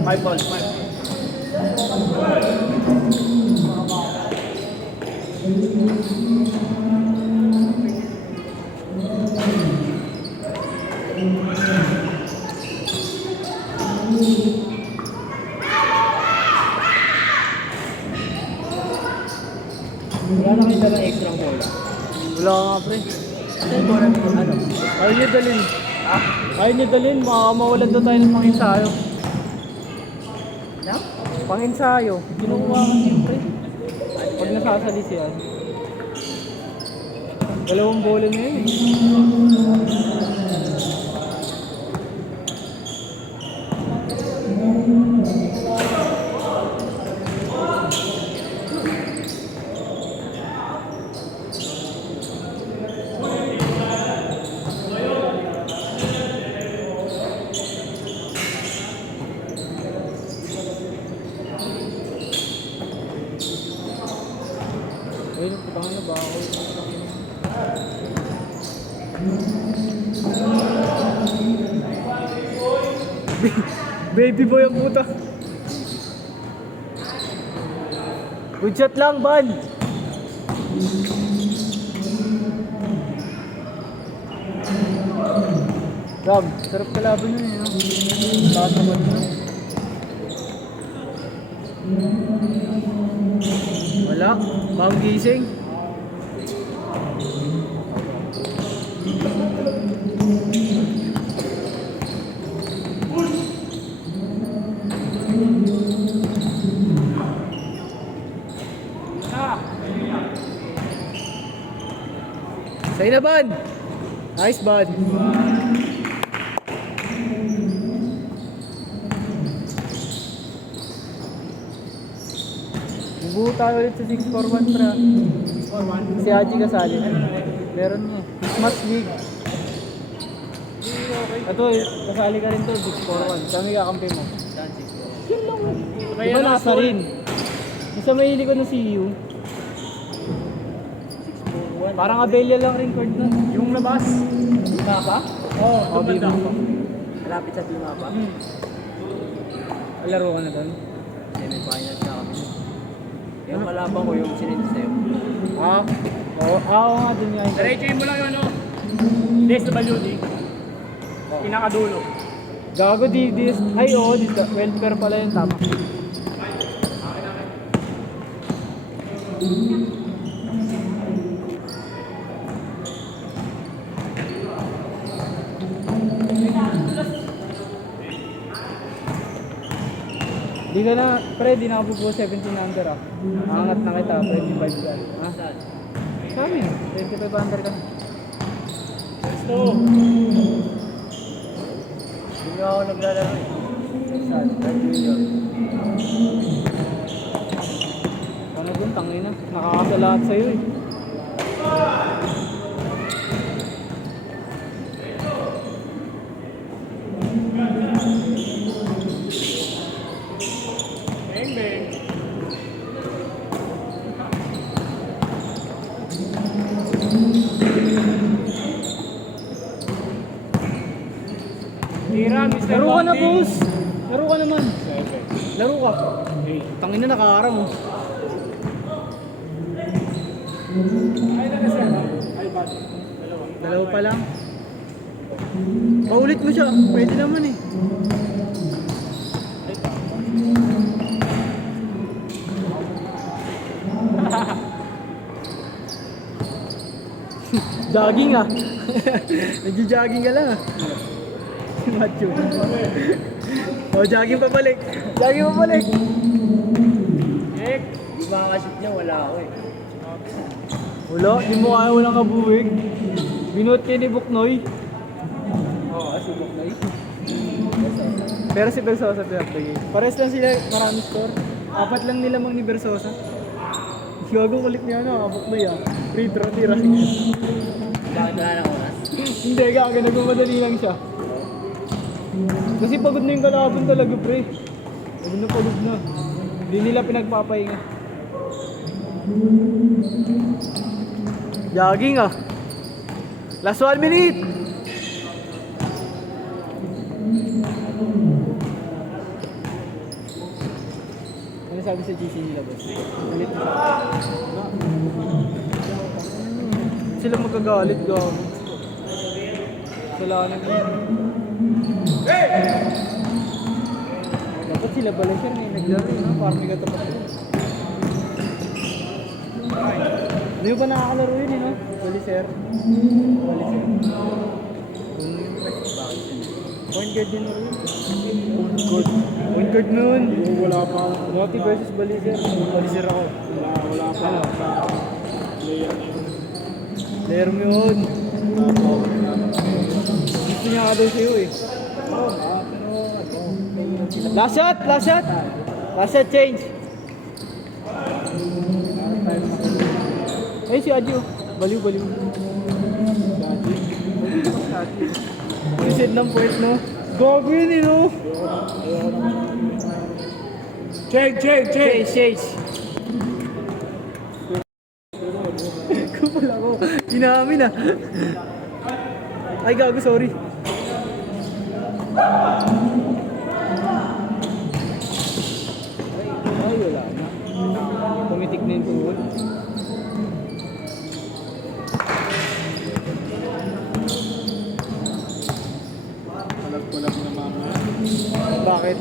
5 balls, 5. Wala na kayo dalang extra bola. Wala nga pre. Saan bola nito? Ano? Ayaw nyo dalhin. Ha? Ayaw nyo dalhin, mawalan daw tayo ng panginsayo. Ano? Panginsayo. Kinukuha kasi yung pre. Pag nasasali siya. Dalawang bola na yun eh. Ayun, putang na ba ako? Baby boy ang puta. Good shot lang, Ban. Gab, sarap kalaban yun eh. No? Taas naman na. Wala, bagong gising. Sa'yo na, Ban. Nice, Ban. Bubuo tayo ulit sa 641 pra. 641? Si Haji kasali. Meron niya. Christmas League. Ito eh, kasali ka rin to, 641. Kami kakampi mo. Saan 6? Yun lang. Diba nasa rin? Isa mahilig ko ng CU. 641. Parang Abellia lang rin cord nun. Yung labas? Lima pa? Oo, oh, Bibo. Malapit sa lima pa? Laro ka na doon? Semi-finals na kami. Yung malabang ko yung sinindi sa'yo. Ah, oo, oo nga din nga. Diretsuhin mo lang yung ano, DSWD. Pinakadulo. Gago di ay oo, welfare pala yun, tama. Di ka na, pre, di na ako po 17 under ah. Angat na kita, 25 ka. Ha? Saan? Sa amin, 25 under ka. Let's go. Hindi nga ako naglalaro eh. Saan? Red Junior. Ano dun, tangin na. Nakakasalahat sa'yo eh. Bang, bang. Tira, Mr. Laro ka na, Bunting. boss! Laro ka naman. Laro ka. Tangin na, nakaarang oh. Ay, nag-reserve. Ay, bad. Dalawa pa lang. Paulit mo siya. Pwede naman eh. Jogging ah. Nagja-jogging ka lang ah. Macho. Oh, jogging pa balik. Jogging pa balik. Ek. Di makakashoot niya, wala ako eh. Wala, di mo kaya walang kabuwig. Binuot kayo ni Buknoy. Oo, si Buknoy. Pero si Bersosa pinagbigay. Pares lang sila, maraming score. 4 lang nila mang ni Bersosa. Gagong kulit niya ano, Buknoy ah. Free throw, tira. Bakit wala na oras? Hindi, gaga, nagmamadali lang siya. Kasi pagod na yung kalaban talaga, pre. Pagod na. Hindi nila pinagpapahinga. Jogging ah. Last 1 minute. sabi sa GC nila, boss. Ulit na. Sila magagalit, gago. Salanan yun. Dapat sila bala siya ngayon naglaro, no? Parang may katapat yun. Hindi mo ba nakakalaro yun, no? Baliser. Point guard din na rin. Point guard nun. Wala pa. Rocky versus Baliser. Baliser ako. Wala pa. Ano? Player. Player mo yun. Gusto niya ka daw sa'yo eh. Last shot! Last shot! Last shot change! Ay si Adjo. Baliw. Reset ng point no? Gago yun eh no? Change! Kupal ako. Inamin ah. Ay gago, sorry. Ay wala na. Pumitik na yung tuhod. Palag na mama. Bakit?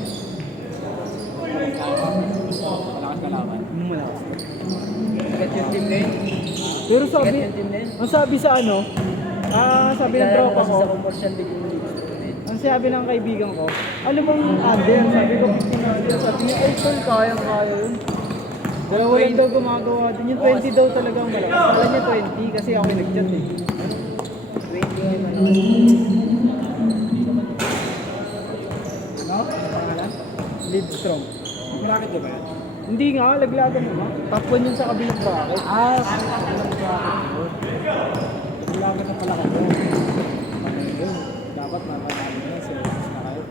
Malakas kalaban. Malakas. Get yung team na yun. Pero sabi, Get yung team na yun. ang sabi sa ano, sabi ng Kailangan tropa kasi ko, sa commercial league yung league. ang sabi ng kaibigan ko, ano bang under? Sabi ko 15 under. Sabi niya, ay tol, kaya yun. Dalawa lang daw gumagawa din. Yung 20 daw talaga ang malakas. Kala niya 20 kasi ako yung nag-chat eh. 20 ngayon malakas. Ano? Pangalan? Lead strong. Bracket ba yan? Hindi nga, laglagan naman. Top 1 yun sa kabilang bracket. Walang bracket yun. Lagat na pala kayo. Dapat mapanalo na. Semis na kayo.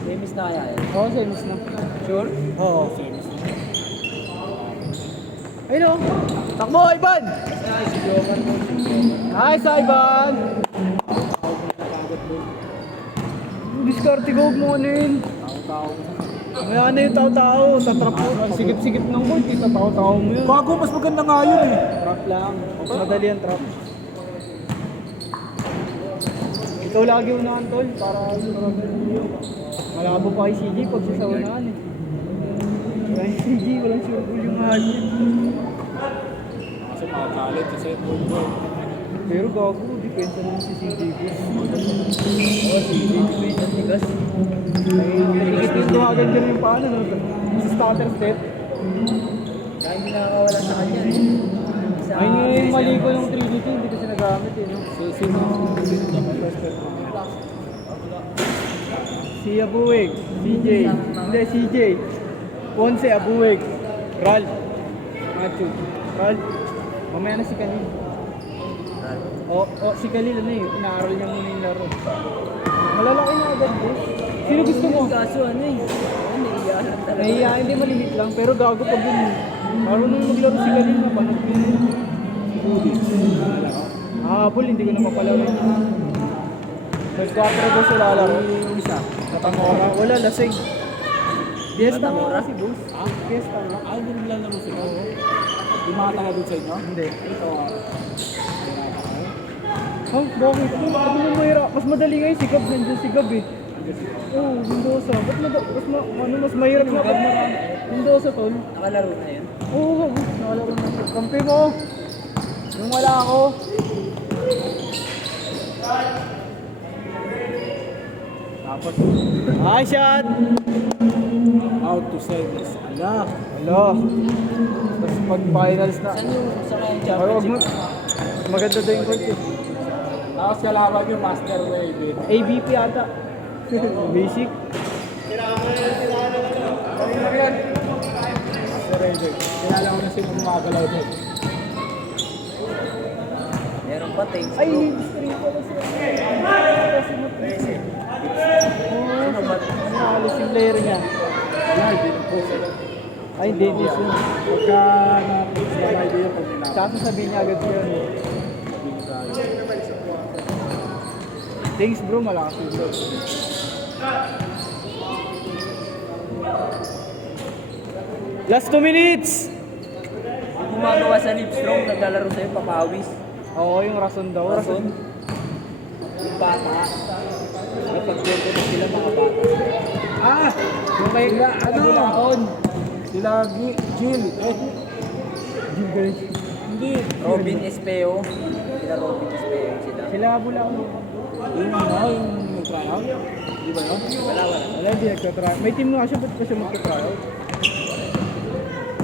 Semis na kaya yan. Oo, semis na. Sure? Oo. Semis na. Ayun o. Takbo, Ivan! Si Jovan mo. Nice, Ivan! Diskarte ko, huwag mo ano yun. Tao-tao. Maya na yung tao-tao. Tatrap mo. Ang sigip-sigip ng court. Kita tao-tao mo yun. Bago, mas maganda nga yun eh. Trap lang. Mas madali ang trap. Ikaw lagi unahan, tol. Para malabo pa kay CJ pag sa unahan eh. Kaya CJ, walang sure goal yung hali. Kasi makakalit sa set ball ball. Pero gago, depensa naman si CJ ko. Oo, si Independent Tigas. Nakikita yung tumagan dyan yung paano, no? Sa starter step. Kaya hindi nakakawala sa kanya eh. Sa Ayun nga yung mali ko December. ng Trinity, hindi kasi nagamit eh, no? Sino naman first step mo? Si Abuweg, CJ, hindi CJ, Ponce, Abuweg, Ralph, Matthew, Ralph, mamaya na si Khalil. Si Khalil ano eh, inaaral niya muna yung laro. Malalaki na agad eh. Sino gusto mo? Kaso ano eh. Ano, naiiyahan talaga. Nahiya, hindi malimit lang, pero gago pag yun. Marunong maglaro si Khalil, napanood ko yun. Habol, hindi ko na mapalaro. First quarter daw sila laro. Isa. Katamora. Wala, lasing. Fiesta nga kasi, boss. Fiesta nga. Ah, hindi naglalaro sila. Di makatanga doon sa inyo? Hindi. Ito. Oh, bakit? Ano mo mahirap? Mas madali nga yung sigab. Nandiyan sigab eh. Oo, Mendoza. Mas mahirap nga pag marami. Mendoza, tol. Nakalaro na yun. Oo, nakalaro na. Kampi mo. Yung wala ako. Tapos, Ay, shot! out to semis. Ala. Hello. Tapos pag finals na. Saan yung sa kaya yung Ay, wag mo. championship? Maganda daw yung coach eh. Tapos kalaban yung master wave. ABP ata. Basic. Master wave. Kilala ko na sino gumagalaw doon. Meron pa tape. Ay, history pala siya. Kasi matrisi. Sino ba? Nakalis yung player niya. Wala, hindi na po. Ay, Dennis yun. Pagka na-post na idea pag nila. Tsaka sabihin niya agad yun. Sabihin tayo. Thanks bro, malakas yung bro. Last 2 minutes! Yung gumagawa sa Livestrong, naglalaro sa'yo, papawis. Oo, yung rason daw. Rason. Yung bata. Napag-kwento na sila mga bata. Ah! Yung kay Sila, ano? Bulaon. Sila Jill. Hindi. Robin Espeo. Sila Robin Espeo sila. Sila Bulaon. Yung ano, yung nag-tryout. Di ba yun? Wala. Wala, hindi nagka-try. May team nga siya, ba't pa siya magka-try?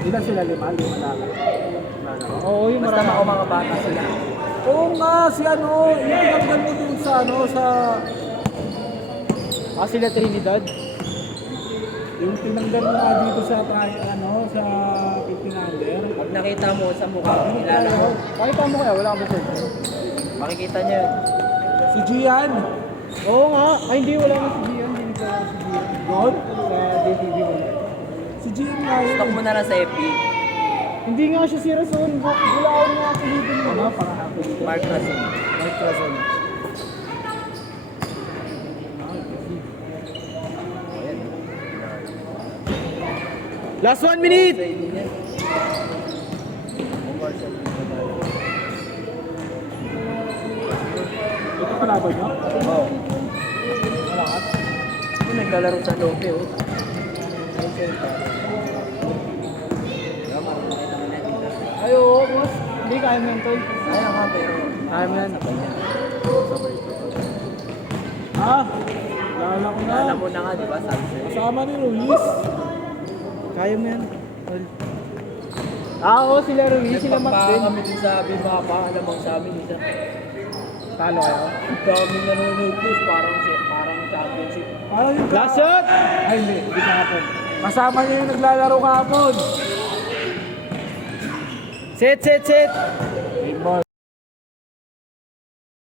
Ilan sila? Lima lang. Oo, yung Basta marami. mga bata sila. Oo nga, si ano, yung tinanggal mo dun sa ano, sa... Sila Trinidad. Yung tinanggal mo nga dito sa, ano, sa 15 under. Pag nakita mo sa mukha, kilala mo. Pakita mo kaya, wala ka ba siya? Makikita niyo yun. Si Gian. Oo nga. Ay, hindi, wala nga si Gian. Hindi ko wala si Gian. Doon? Sa DTV wala. Si Gian nga yun. Stock mo na lang sa FB. Hindi nga siya si Rason. Bulaon nga ako dito mo. Ano, parang ako dito. Mark Rason. Mike Cousin. Last 1 minute! Sa inyo yan. Ito kalaban nyo? Oo. Malakas. Yung naglalaro sa Lope, oh. Ay, oo, boss. Hindi, kaya mo yan, tol. Kaya nga, pero Kaya mo yan. Ah! Lala ko na. alam mo na nga, di ba? Sabi sa'yo. Kasama ni Luis. Kaya mo yan, tol. Oo, sila Ruiz, sila Mac Nagpagpaka din. kami din sa Bimapa, alamang sa amin isa. Talo kayo. Ang daming nanonood plus, parang championship. Parang yung Last shot! Ay, hindi kahapon. Kasama niya yung naglalaro kahapon. Set!